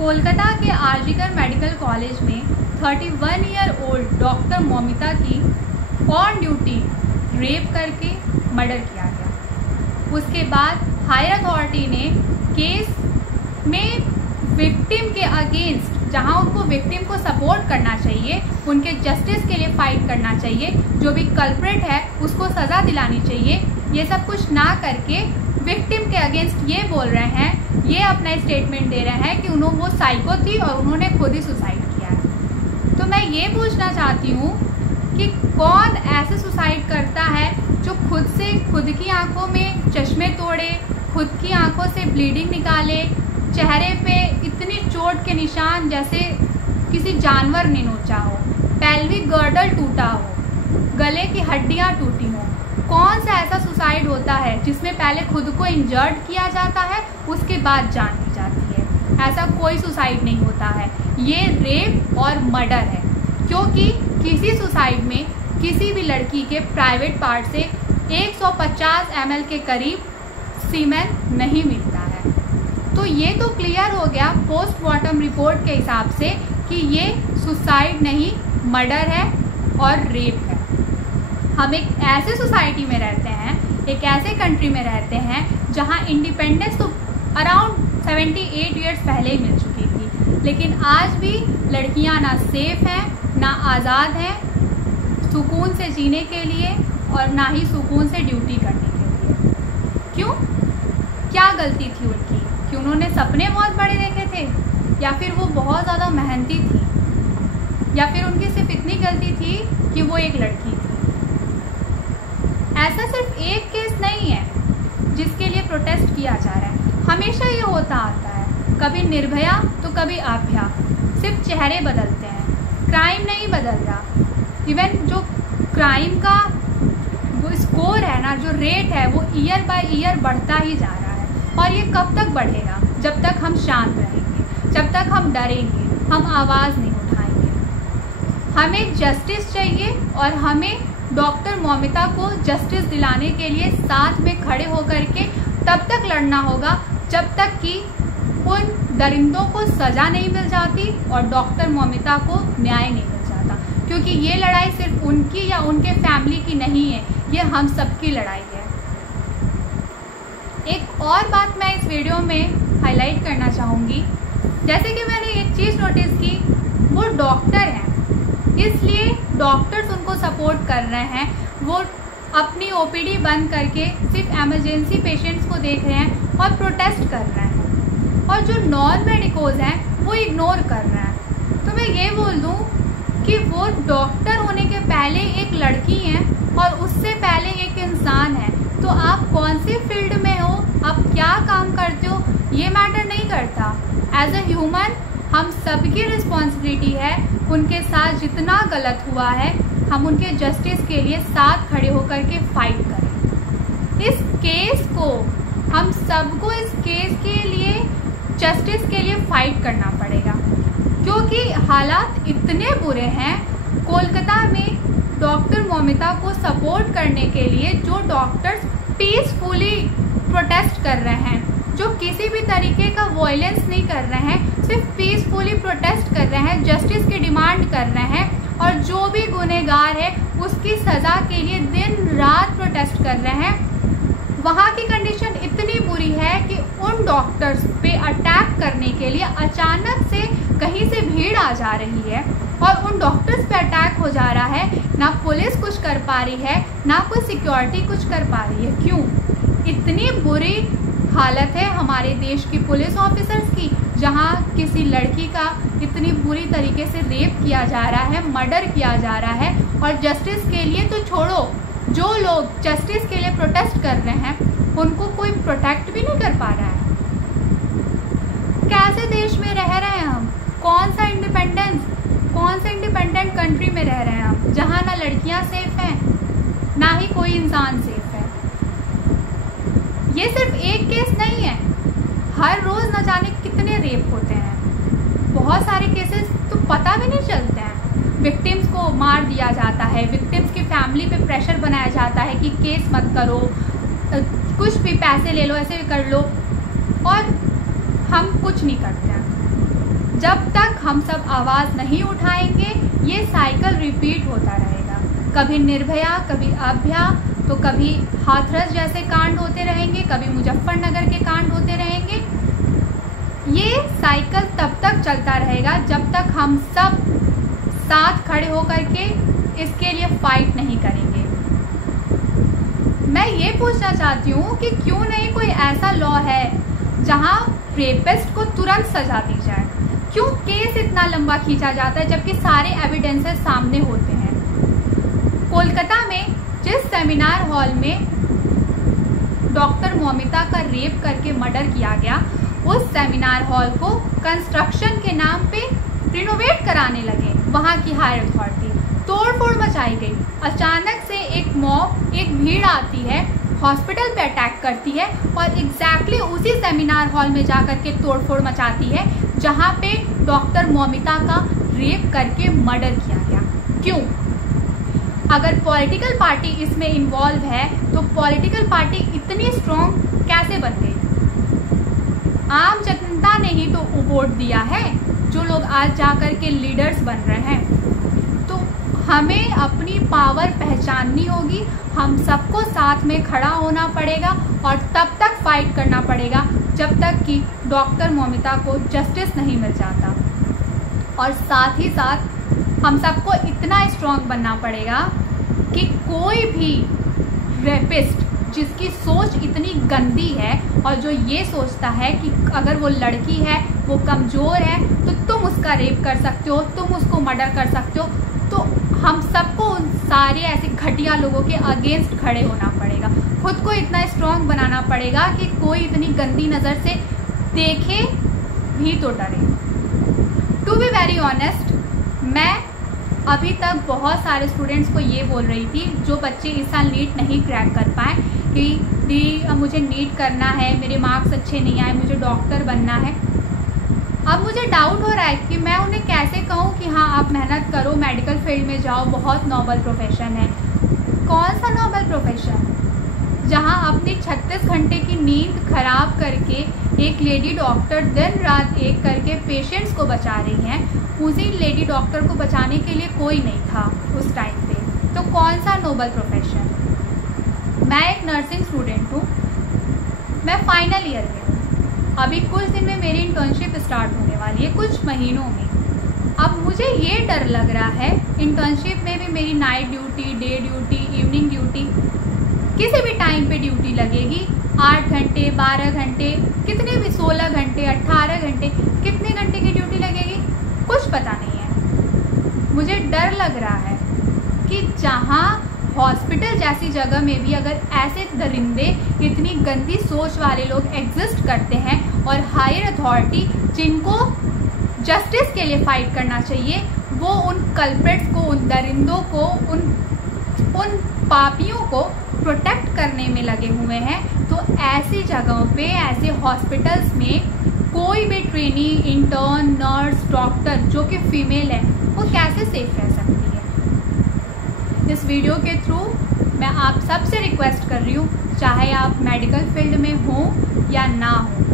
कोलकाता के RG Kar medical college में 31 year old doctor Moumita की ऑन ड्यूटी रेप करके मर्डर किया गया। उसके बाद हायर अथॉरिटी ने केस में विक्टिम के अगेंस्ट, जहां उनको विक्टिम को सपोर्ट करना चाहिए, उनके जस्टिस के लिए फाइट करना चाहिए, जो भी कल्प्रेट है उसको सज़ा दिलानी चाहिए, ये सब कुछ ना करके विक्टिम के अगेंस्ट ये बोल रहे हैं, ये अपना स्टेटमेंट दे रहे हैं कि वो साइको थी और उन्होंने खुद ही सुसाइड किया है। तो मैं ये पूछना चाहती हूँ कि कौन ऐसे सुसाइड करता है जो खुद की आंखों में चश्मे तोड़े, खुद की आंखों से ब्लीडिंग निकाले, चेहरे पे इतनी चोट के निशान जैसे किसी जानवर ने नोचा हो, पेल्विक गर्डल टूटा हो, गले की हड्डियां टूटी हो। कौन सा ऐसा सुसाइड होता है जिसमें पहले खुद को इंजर्ड किया जाता है, उसके बाद जान ली जाती है? ऐसा कोई सुसाइड नहीं होता है, ये रेप और मर्डर है। क्योंकि किसी सुसाइड में किसी भी लड़की के प्राइवेट पार्ट से 150 ml के करीब सीमेन नहीं मिलता है। तो ये तो क्लियर हो गया पोस्टमार्टम रिपोर्ट के हिसाब से कि ये सुसाइड नहीं, मर्डर है और रेप है। हम एक ऐसे सोसाइटी में रहते हैं, एक ऐसे कंट्री में रहते हैं जहां इंडिपेंडेंस तो अराउंड 78 ईयर्स पहले ही मिल चुकी थी, लेकिन आज भी लड़कियां ना सेफ हैं, ना आज़ाद हैं सुकून से जीने के लिए और ना ही सुकून से ड्यूटी करने के लिए। क्यों? क्या गलती थी उनकी? कि उन्होंने सपने बहुत बड़े देखे थे, या फिर वो बहुत ज़्यादा मेहनती थी, या फिर उनकी सिर्फ इतनी गलती थी कि वो एक लड़की थी? ऐसा सिर्फ एक केस नहीं है जिसके लिए प्रोटेस्ट किया जा रहा है, हमेशा ये होता आता है, कभी निर्भया तो कभी आभ्या, सिर्फ चेहरे बदलते हैं, क्राइम नहीं बदल रहा। इवन जो क्राइम का वो स्कोर है ना, जो रेट है, वो ईयर बाय ईयर बढ़ता ही जा रहा है। और ये कब तक बढ़ेगा? जब तक हम शांत रहेंगे, जब तक हम डरेंगे, हम आवाज़ नहीं उठाएंगे। हमें जस्टिस चाहिए और हमें डॉक्टर मौमिता को जस्टिस दिलाने के लिए साथ में खड़े होकर के तब तक लड़ना होगा जब तक कि उन दरिंदों को सज़ा नहीं मिल जाती और डॉक्टर मौमिता को न्याय नहीं मिल जाता। क्योंकि ये लड़ाई सिर्फ उनकी या उनके फैमिली की नहीं है, ये हम सबकी लड़ाई है। एक और बात मैं इस वीडियो में हाईलाइट करना चाहूँगी, जैसे कि मैंने एक चीज़ नोटिस की, वो डॉक्टर हैं, इसलिए डॉक्टर्स उनको सपोर्ट कर रहे हैं। वो अपनी ओपीडी बंद करके सिर्फ इमरजेंसी पेशेंट्स को देख रहे हैं और प्रोटेस्ट कर रहे हैं, और जो नॉन मेडिकोज हैं वो इग्नोर कर रहे हैं। तो मैं ये बोल दूं कि वो डॉक्टर होने के पहले एक लड़की हैं और उससे पहले एक इंसान है। तो आप कौन सी फील्ड में हो, आप क्या काम करते हो, ये मैटर नहीं करता। एज अ ह्यूमन हम सबकी रिस्पॉन्सिबिलिटी है, उनके साथ जितना गलत हुआ है हम उनके जस्टिस के लिए साथ खड़े होकर के फाइट करें। इस केस को, हम सबको इस केस के लिए, जस्टिस के लिए फाइट करना पड़ेगा, क्योंकि हालात इतने बुरे हैं। कोलकाता में डॉक्टर मौमिता को सपोर्ट करने के लिए जो डॉक्टर्स पीसफुली प्रोटेस्ट कर रहे हैं, जो किसी भी तरीके का वायलेंस नहीं कर रहे हैं, सिर्फ पीसफुली प्रोटेस्ट कर रहे हैं, जस्टिस की डिमांड कर रहे हैं, और जो भी गुनहगार है उसकी सज़ा के लिए दिन रात प्रोटेस्ट कर रहे हैं, वहाँ की कंडीशन इतनी बुरी है कि उन डॉक्टर्स पे अटैक करने के लिए अचानक से कहीं से भीड़ आ जा रही है और उन डॉक्टर्स पे अटैक हो जा रहा है। ना पुलिस कुछ कर पा रही है, ना कोई सिक्योरिटी कुछ कर पा रही है। क्यों? इतनी बुरी हालत है हमारे देश की पुलिस ऑफिसर्स की, जहां किसी लड़की का इतनी बुरी तरीके से रेप किया जा रहा है, मर्डर किया जा रहा है, और जस्टिस के लिए तो छोड़ो, जो लोग जस्टिस के लिए प्रोटेस्ट कर रहे हैं उनको कोई प्रोटेक्ट भी नहीं कर पा रहा है। कैसे देश में रह रहे हैं हम? कौन सा इंडिपेंडेंस, कौन से इंडिपेंडेंट कंट्री में रह रहे हैं हम, जहाँ ना लड़कियाँ सेफ हैं, ना ही कोई इंसान सेफ है। ये सिर्फ एक केस नहीं है, हर रोज़ न जाने कितने रेप होते हैं। बहुत सारे केसेस तो पता भी नहीं चलते हैं। विक्टिम्स को मार दिया जाता है, विक्टिम्स की फैमिली पे प्रेशर बनाया जाता है कि केस मत करो, कुछ भी पैसे ले लो, ऐसे कर लो, और हम कुछ नहीं करते हैं। जब तक हम सब आवाज़ नहीं उठाएंगे ये साइकिल रिपीट होता रहेगा। कभी निर्भया, कभी अभया, तो कभी हाथरस जैसे कांड होते रहेंगे, कभी मुजफ्फरनगर के कांड होते रहेंगे। ये साइकिल तब तक चलता रहेगा जब तक हम सब साथ खड़े होकर के इसके लिए फाइट नहीं करेंगे। मैं ये पूछना चाहती हूँ कि क्यों नहीं कोई ऐसा लॉ है जहाँ रेपिस्ट को तुरंत सजा दी जाए? क्यों केस इतना लंबा खींचा जाता है जबकि सारे एविडेंसेस सामने होते हैं? कोलकाता में जिस सेमिनार हॉल में डॉक्टर मौमिता का रेप करके मर्डर किया गया, उस सेमिनार हॉल को कंस्ट्रक्शन के नाम पे रिनोवेट कराने लगे वहाँ की हायर अथॉरिटी। तोड़फोड़ मचाई गई। अचानक से एक मॉब, एक भीड़ आती है, हॉस्पिटल पे अटैक करती है और एग्जैक्टली उसी सेमिनार हॉल में जाकर के तोड़फोड़ मचाती है जहाँ पे डॉक्टर मौमिता का रेप करके मर्डर किया गया। क्यों? अगर पॉलिटिकल पार्टी इसमें इन्वॉल्व है तो पॉलिटिकल पार्टी इतनी स्ट्रॉन्ग कैसे बन गई? आम जनता ने ही तो वोट दिया है, जो लोग आज जाकर के लीडर्स बन रहे हैं। तो हमें अपनी पावर पहचाननी होगी, हम सबको साथ में खड़ा होना पड़ेगा और तब तक फाइट करना पड़ेगा जब तक कि डॉक्टर मौमिता को जस्टिस नहीं मिल जाता। और साथ ही साथ हम सबको इतना स्ट्रॉन्ग बनना पड़ेगा कि कोई भी रेपिस्ट जिसकी सोच इतनी गंदी है और जो ये सोचता है कि अगर वो लड़की है, वो कमज़ोर है, तो तुम उसका रेप कर सकते हो, तुम उसको मर्डर कर सकते हो, तो हम सबको उन सारे ऐसे घटिया लोगों के अगेंस्ट खड़े होना पड़ेगा। खुद को इतना स्ट्रॉन्ग बनाना पड़ेगा कि कोई इतनी गंदी नज़र से देखे भी तो डरे। टू बी वेरी ऑनेस्ट, मैं अभी तक बहुत सारे स्टूडेंट्स को ये बोल रही थी, जो बच्चे इस साल नीट नहीं क्रैक कर पाए, कि दी मुझे नीट करना है, मेरे मार्क्स अच्छे नहीं आए, मुझे डॉक्टर बनना है। अब मुझे डाउट हो रहा है कि मैं उन्हें कैसे कहूँ कि हाँ आप मेहनत करो, मेडिकल फील्ड में जाओ, बहुत नोबल प्रोफेशन है। कौन सा नोबल प्रोफेशन? जहाँ अपनी 36 घंटे की नींद खराब करके एक लेडी डॉक्टर दिन रात एक करके पेशेंट्स को बचा रही हैं, उसी लेडी डॉक्टर को बचाने के लिए कोई नहीं था उस टाइम पे। तो कौन सा नोबल प्रोफेशन? मैं एक नर्सिंग स्टूडेंट हूँ, मैं फाइनल ईयर में हूँ। अभी कुछ दिन में मेरी इंटर्नशिप स्टार्ट होने वाली है, कुछ महीनों में। अब मुझे ये डर लग रहा है, इंटर्नशिप में भी मेरी night duty, day duty, evening duty, किसी भी टाइम पे ड्यूटी लगेगी। 8 घंटे, 12 घंटे, कितने भी, 16 घंटे, 18 घंटे, कितने घंटे की ड्यूटी लगेगी कुछ पता नहीं है। मुझे डर लग रहा है कि जहाँ हॉस्पिटल जैसी जगह में भी अगर ऐसे दरिंदे, इतनी गंदी सोच वाले लोग एग्जिस्ट करते हैं और हायर अथॉरिटी जिनको जस्टिस के लिए फाइट करना चाहिए, वो उन कल्प्रिट्स को, उन दरिंदों को, उन पापियों को प्रोटेक्ट करने में लगे हुए हैं, तो ऐसी जगहों पे, ऐसे हॉस्पिटल्स में कोई भी ट्रेनी, इंटर्न, नर्स, डॉक्टर जो कि फीमेल है, वो कैसे सेफ रह सकती है? इस वीडियो के थ्रू मैं आप सबसे रिक्वेस्ट कर रही हूँ, चाहे आप मेडिकल फील्ड में हो या ना हो,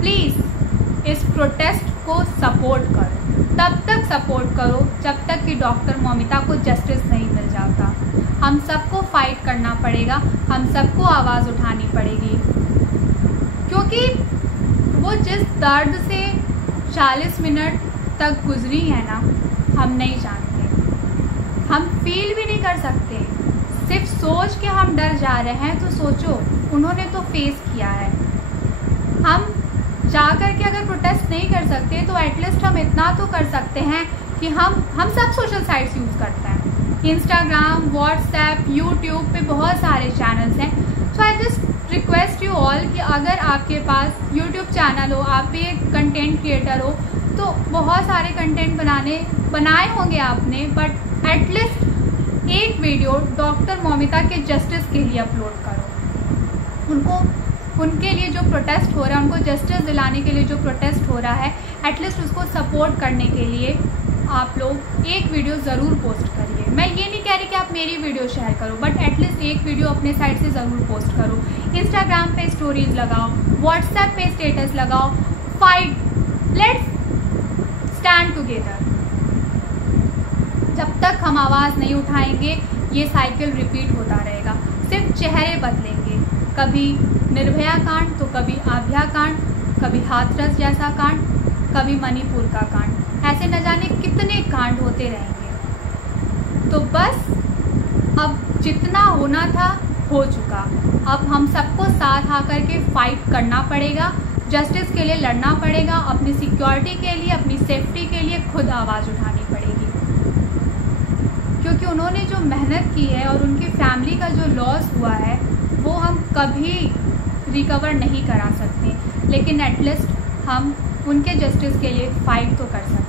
प्लीज़ इस प्रोटेस्ट को सपोर्ट करो। तब तक सपोर्ट करो जब तक कि डॉक्टर मौमिता को जस्टिस नहीं मिल जाता। हम सबको फाइट करना पड़ेगा, हम सबको आवाज़ उठानी पड़ेगी, क्योंकि वो जिस दर्द से 40 मिनट तक गुजरी है ना, हम नहीं जानते, हम फील भी नहीं कर सकते। सिर्फ सोच के हम डर जा रहे हैं, तो सोचो उन्होंने तो फेस किया है। हम जा कर के अगर प्रोटेस्ट नहीं कर सकते तो एटलीस्ट हम इतना तो कर सकते हैं कि हम सब सोशल साइट्स यूज़ करते हैं, इंस्टाग्राम, व्हाट्सएप, यूट्यूब पे बहुत सारे चैनल्स हैं। So I just request you all कि अगर आपके पास यूट्यूब चैनल हो, आप भी एक कंटेंट क्रिएटर हो, तो बहुत सारे कंटेंट बनाए होंगे आपने, बट एटलीस्ट एक वीडियो डॉक्टर मौमिता के जस्टिस के लिए अपलोड करो। उनके लिए जो प्रोटेस्ट हो रहा है, उनको जस्टिस दिलाने के लिए जो प्रोटेस्ट हो रहा है, एटलीस्ट उसको सपोर्ट करने के लिए आप लोग एक वीडियो ज़रूर पोस्ट करिए। मैं ये नहीं कह रही कि आप मेरी वीडियो शेयर करो, बट एटलीस्ट एक वीडियो अपने साइड से ज़रूर पोस्ट करो। इंस्टाग्राम पे स्टोरीज लगाओ, व्हाट्सएप पे स्टेटस लगाओ, फाइट, लेट्स टुगेदर। जब तक हम आवाज़ नहीं उठाएंगे ये साइकिल रिपीट होता रहेगा। सिर्फ चेहरे बदलेंगे, कभी निर्भया कांड तो कभी आभ्या कांड, कभी हाथरस जैसा कांड, कभी मणिपुर का कांड, ऐसे न जाने कितने कांड होते रहेंगे। तो बस अब जितना होना था हो चुका। अब हम सबको साथ आकर के फाइट करना पड़ेगा, जस्टिस के लिए लड़ना पड़ेगा, अपनी सिक्योरिटी के लिए, अपनी सेफ्टी के लिए खुद आवाज़ उठानी पड़ेगी, क्योंकि उन्होंने जो मेहनत की है और उनकी फैमिली का जो लॉस हुआ है वो हम कभी रिकवर नहीं करा सकते, लेकिन एटलीस्ट हम उनके जस्टिस के लिए फाइट तो कर सकते हैं।